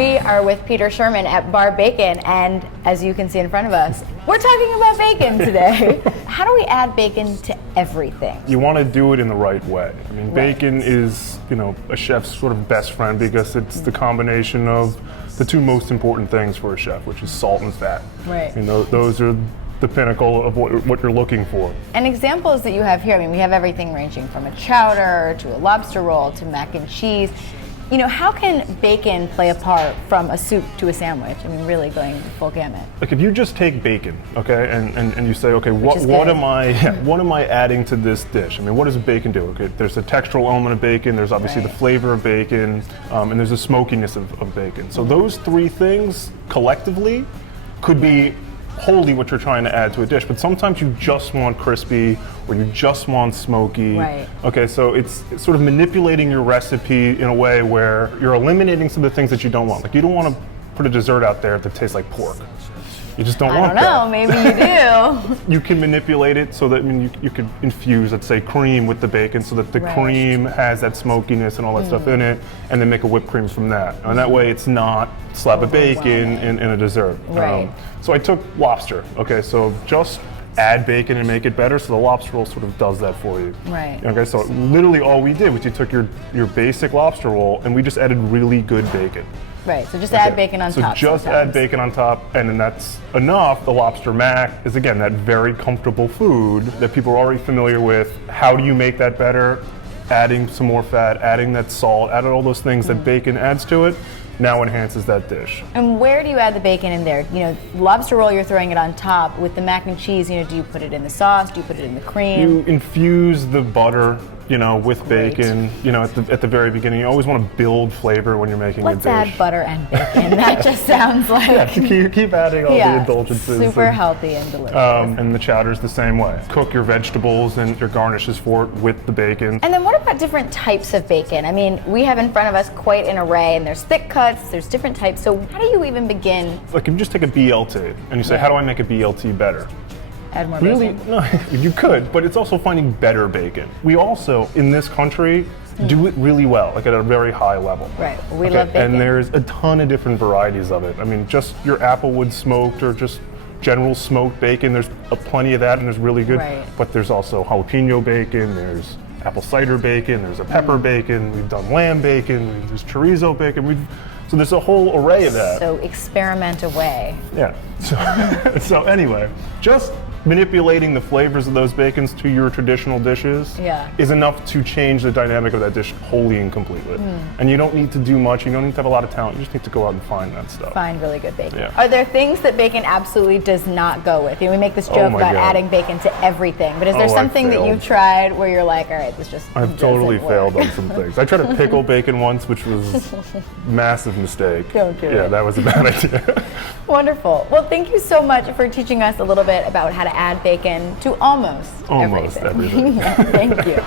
We are with Peter Sherman at Bar Bacon, and as you can see in front of us, we're talking about bacon today. How do we add bacon to everything? You want to do it in the right way. I mean, bacon is, a chef's sort of best friend because it's the combination of the two most important things for a chef, which is salt and fat. Right. Those are the pinnacle of what you're looking for. And examples that you have here, we have everything ranging from a chowder to a lobster roll to mac and cheese. How can bacon play a part from a soup to a sandwich? Really going full gamut. Like if you just take bacon, okay, and you say, okay, what am I adding to this dish? What does bacon do? Okay, there's a textural element of bacon, there's obviously the flavor of bacon, and there's a smokiness of bacon. So those three things collectively could be wholly what you're trying to add to a dish, but sometimes you just want crispy or you just want smoky. Right. Okay, so it's sort of manipulating your recipe in a way where you're eliminating some of the things that you don't want. Like you don't want to put a dessert out there that tastes like pork. You just don't want that. I don't know, maybe you do. You can manipulate it so that you could infuse, let's say, cream with the bacon so that the cream has that smokiness and all that stuff in it, and then make a whipped cream from that. And that way it's not slab of bacon in a dessert. Right. So I took lobster. Okay, so just add bacon and make it better, so the lobster roll sort of does that for you. Right. Okay, so literally all we did was you took your basic lobster roll and we just added really good bacon. Right, so just add bacon on top. So just add bacon on top, and then that's enough. The lobster mac is, again, that very comfortable food that people are already familiar with. How do you make that better? Adding some more fat, adding that salt, adding all those things that bacon adds to it, now enhances that dish. And where do you add the bacon in there? Lobster roll, you're throwing it on top. With the mac and cheese, do you put it in the sauce? Do you put it in the cream? You infuse the butter, with bacon, at the very beginning. You always want to build flavor when you're making a dish. Let's add butter and bacon. That just sounds like... keep adding all the indulgences. Super healthy and delicious. And the chowder's the same way. Cook your vegetables and your garnishes for it with the bacon. And then what about different types of bacon? We have in front of us quite an array, and there's thick cuts, there's different types. So how do you even begin? Like if you just take a BLT and you say, how do I make a BLT better? Add more bacon. No, you could, but it's also finding better bacon. We also, in this country, do it really well, like at a very high level. Right, we love bacon. And there's a ton of different varieties of it. Just your applewood smoked or just general smoked bacon, there's plenty of that and there's really good. Right. But there's also jalapeno bacon, there's apple cider bacon, there's a pepper bacon, we've done lamb bacon, there's chorizo bacon, so there's a whole array of that. So experiment away. Yeah. So anyway, just manipulating the flavors of those bacons to your traditional dishes is enough to change the dynamic of that dish wholly and completely. And you don't need to do much, you don't need to have a lot of talent, you just need to go out and find that stuff. Find really good bacon. Yeah. Are there things that bacon absolutely does not go with? We make this joke about adding bacon to everything, but is there something that you've tried where you're like, all right, this just I've totally failed on some things. I tried to pickle bacon once, which was a massive mistake. Don't do it. Yeah, that was a bad idea. Wonderful. Well, thank you so much for teaching us a little bit about how to add bacon to almost everything. Thank you.